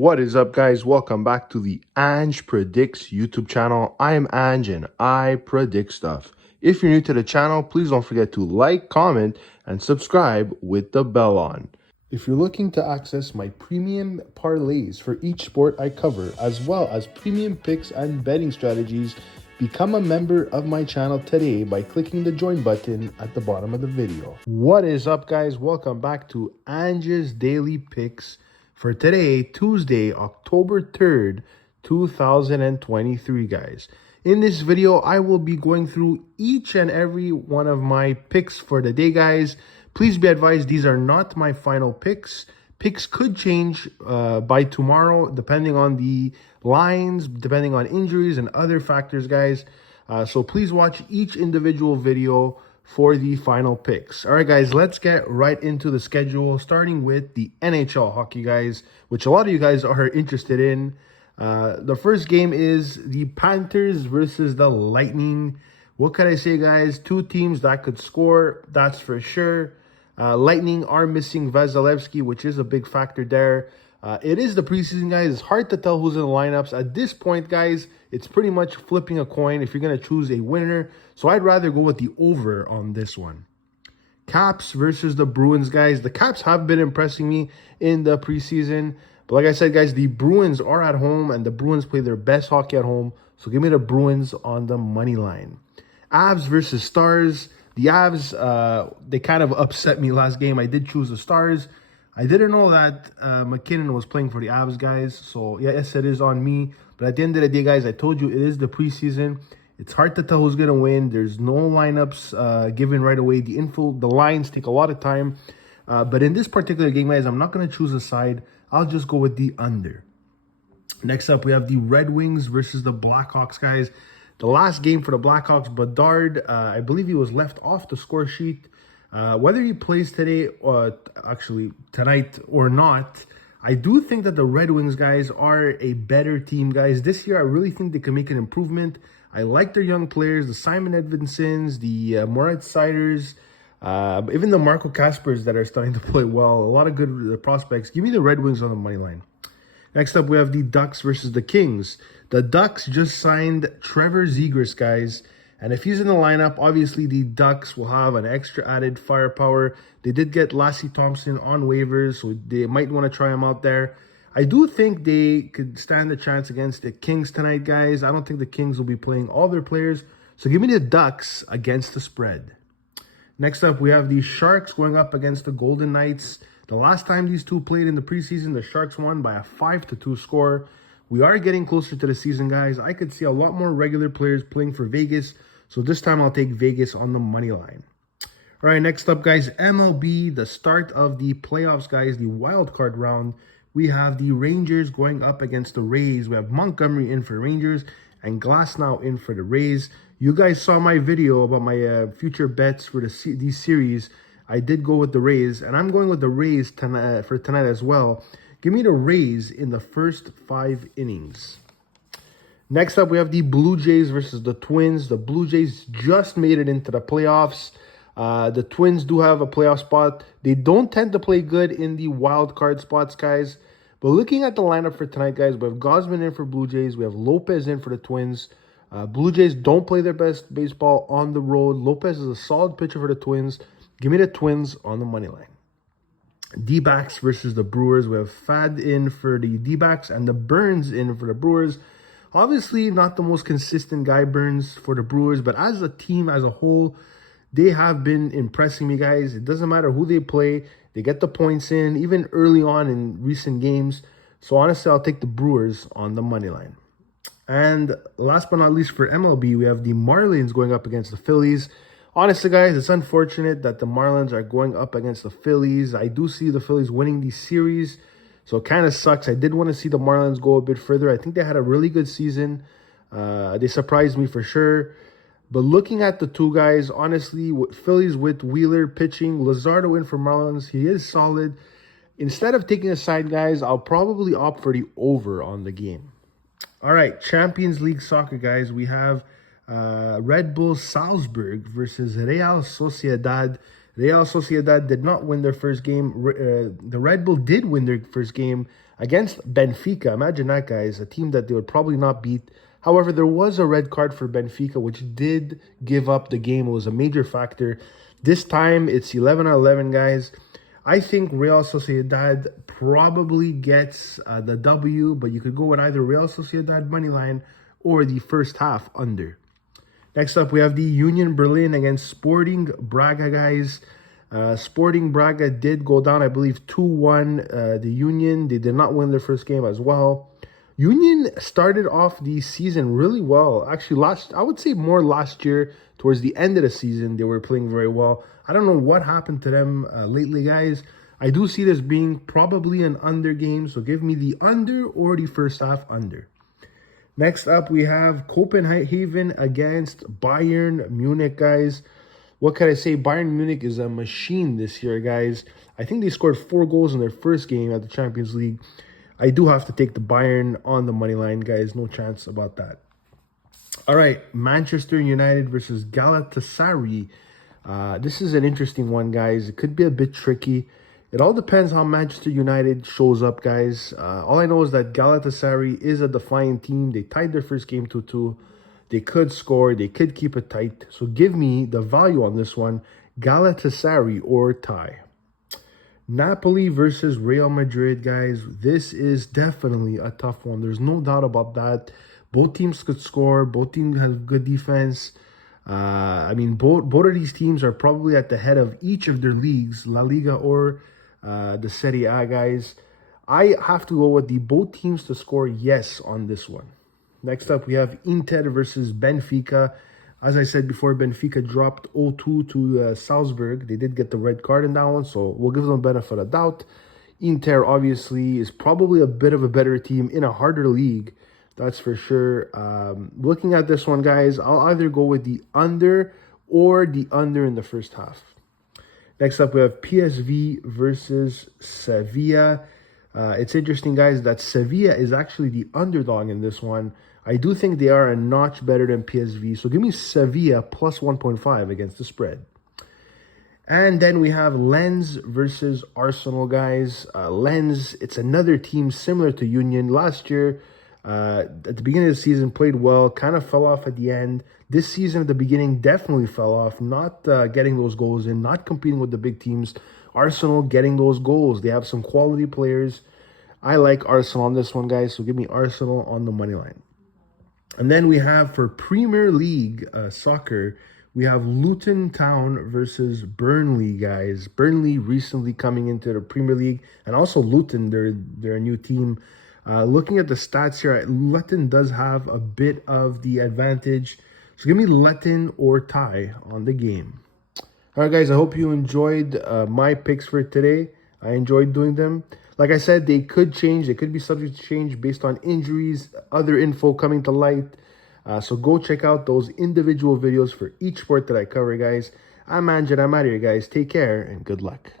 What is up, guys? Welcome back to the Ange Predicts YouTube channel. I am Ange and I predict stuff. If you're new to the channel, please don't forget to like, comment, and subscribe with the bell on. If you're looking to access my premium parlays for each sport I cover, as well as premium picks and betting strategies, become a member of my channel today by clicking the join button at the bottom of the video. What is up, guys? Welcome back to Ange's Daily Picks for today, Tuesday, October 3rd, 2023, guys. In this video, I will be going through each and every one of my picks for the day, guys. Please be advised, these are not my final picks. Picks could change by tomorrow, depending on the lines, depending on injuries and other factors, guys. So please watch each individual video for the final picks. All right, guys, let's get right into the schedule, starting with the NHL hockey, guys, which a lot of you guys are interested in. The first game is the Panthers versus the Lightning. What could I say, guys? Two teams that could score, that's for sure. Lightning are missing Vasilevsky, which is a big factor there. It is the preseason, guys. It's hard to tell who's in the lineups. At this point, guys, it's pretty much flipping a coin if you're going to choose a winner. So I'd rather go with the over on this one. Caps versus the Bruins, guys. The Caps have been impressing me in the preseason. But like I said, guys, the Bruins are at home, and the Bruins play their best hockey at home. So give me the Bruins on the money line. Avs versus Stars. The Avs, they kind of upset me last game. I did choose the Stars. I didn't know that McKinnon was playing for the Avs, guys. So, yeah, yes, it is on me. But at the end of the day, guys, I told you it is the preseason. It's hard to tell who's going to win. There's no lineups given right away. The lines take a lot of time. But in this particular game, guys, I'm not going to choose a side. I'll just go with the under. Next up, we have the Red Wings versus the Blackhawks, guys. The last game for the Blackhawks, Bedard, I believe he was left off the score sheet. Whether he plays today, or actually tonight or not, I do think that the Red Wings, guys, are a better team, guys. This year, I really think they can make an improvement. I like their young players, the Simon Edvindsons, the Moritz Seiders, even the Marco Kaspers that are starting to play well. A lot of good prospects. Give me the Red Wings on the money line. Next up, we have the Ducks versus the Kings. The Ducks just signed Trevor Zegras, guys. And if he's in the lineup, obviously the Ducks will have an extra added firepower. They did get Lassie Thompson on waivers, so they might want to try him out there. I do think they could stand a chance against the Kings tonight, guys. I don't think the Kings will be playing all their players. So give me the Ducks against the spread. Next up, we have the Sharks going up against the Golden Knights. The last time these two played in the preseason, the Sharks won by a 5-2 score. We are getting closer to the season, guys. I could see a lot more regular players playing for Vegas. So this time I'll take Vegas on the money line. All right, next up, guys, MLB, the start of the playoffs, guys, the wild card round. We have the Rangers going up against the Rays. We have Montgomery in for Rangers and Glasnow in for the Rays. You guys saw my video about my future bets for these series. I did go with the Rays, and I'm going with the Rays for tonight as well. Give me the Rays in the first 5 innings. Next up, we have the Blue Jays versus the Twins. The Blue Jays just made it into the playoffs. The Twins do have a playoff spot. They don't tend to play good in the wild card spots, guys. But looking at the lineup for tonight, guys, we have Gosman in for Blue Jays. We have Lopez in for the Twins. Blue Jays don't play their best baseball on the road. Lopez is a solid pitcher for the Twins. Give me the Twins on the money line. D-backs versus the Brewers. We have Fad in for the D-backs and the Burns in for the Brewers. Obviously, not the most consistent guy, Burns, for the Brewers, but as a team, as a whole, they have been impressing me, guys. It doesn't matter who they play. They get the points in, even early on in recent games. So, honestly, I'll take the Brewers on the money line. And last but not least, for MLB, we have the Marlins going up against the Phillies. Honestly, guys, it's unfortunate that the Marlins are going up against the Phillies. I do see the Phillies winning these series, so it kind of sucks. I did want to see the Marlins go a bit further. I think they had a really good season. They surprised me for sure. But looking at the two guys, honestly, Phillies with Wheeler pitching, Luzardo in for Marlins, he is solid. Instead of taking a side, guys, I'll probably opt for the over on the game. All right, Champions League soccer, guys. We have Red Bull Salzburg versus Real Sociedad. Real Sociedad did not win their first game. The Red Bull did win their first game against Benfica. Imagine that, guys, a team that they would probably not beat. However, there was a red card for Benfica, which did give up the game. It was a major factor. This time, it's 11-11, guys. I think Real Sociedad probably gets the W, but you could go with either Real Sociedad money line or the first half under. Next up, we have the Union Berlin against Sporting Braga, guys. Sporting Braga did go down, I believe, 2-1. The Union, they did not win their first game as well. Union started off the season really well. Actually, I would say more last year. Towards the end of the season, they were playing very well. I don't know what happened to them lately, guys. I do see this being probably an under game, so give me the under or the first half under. Next up, we have Copenhagen against Bayern Munich, guys. What can I say? Bayern Munich is a machine this year, guys. I think they scored 4 goals in their first game at the Champions League. I do have to take the Bayern on the money line, guys. No chance about that. All right, Manchester United versus Galatasaray. This is an interesting one, guys. It could be a bit tricky. It all depends how Manchester United shows up, guys. All I know is that Galatasaray is a defiant team. They tied their first game 2-2. They could score. They could keep it tight. So give me the value on this one. Galatasaray or tie. Napoli versus Real Madrid, guys. This is definitely a tough one. There's no doubt about that. Both teams could score. Both teams have good defense. I mean, both of these teams are probably at the head of each of their leagues, La Liga or the Serie A, guys. I have to go with the both teams to score yes on this one. Next up, we have Inter versus Benfica. As I said before, Benfica dropped 0-2 to Salzburg. They did get the red card in that one, so we'll give them the benefit of doubt. Inter, obviously, is probably a bit of a better team in a harder league. That's for sure. Looking at this one, guys, I'll either go with the under or the under in the first half. Next up, we have PSV versus Sevilla. It's interesting, guys, that Sevilla is actually the underdog in this one. I do think they are a notch better than PSV. So give me Sevilla plus 1.5 against the spread. And then we have Lens versus Arsenal, guys. Lens, it's another team similar to Union. Last year, at the beginning of the season, played well, kind of fell off at the end. This season, at the beginning, definitely fell off, not getting those goals in, not competing with the big teams. Arsenal getting those goals. They have some quality players. I like Arsenal on this one, guys, so give me Arsenal on the money line. And then we have for Premier League soccer, we have Luton Town versus Burnley, guys. Burnley recently coming into the Premier League, and also Luton, they're a new team. Looking at the stats here, Luton does have a bit of the advantage. So give me Luton or tie on the game. All right, guys, I hope you enjoyed my picks for today. I enjoyed doing them. Like I said, they could change. They could be subject to change based on injuries, other info coming to light. So go check out those individual videos for each sport that I cover, guys. I'm Ange, and I'm out of here, guys. Take care and good luck.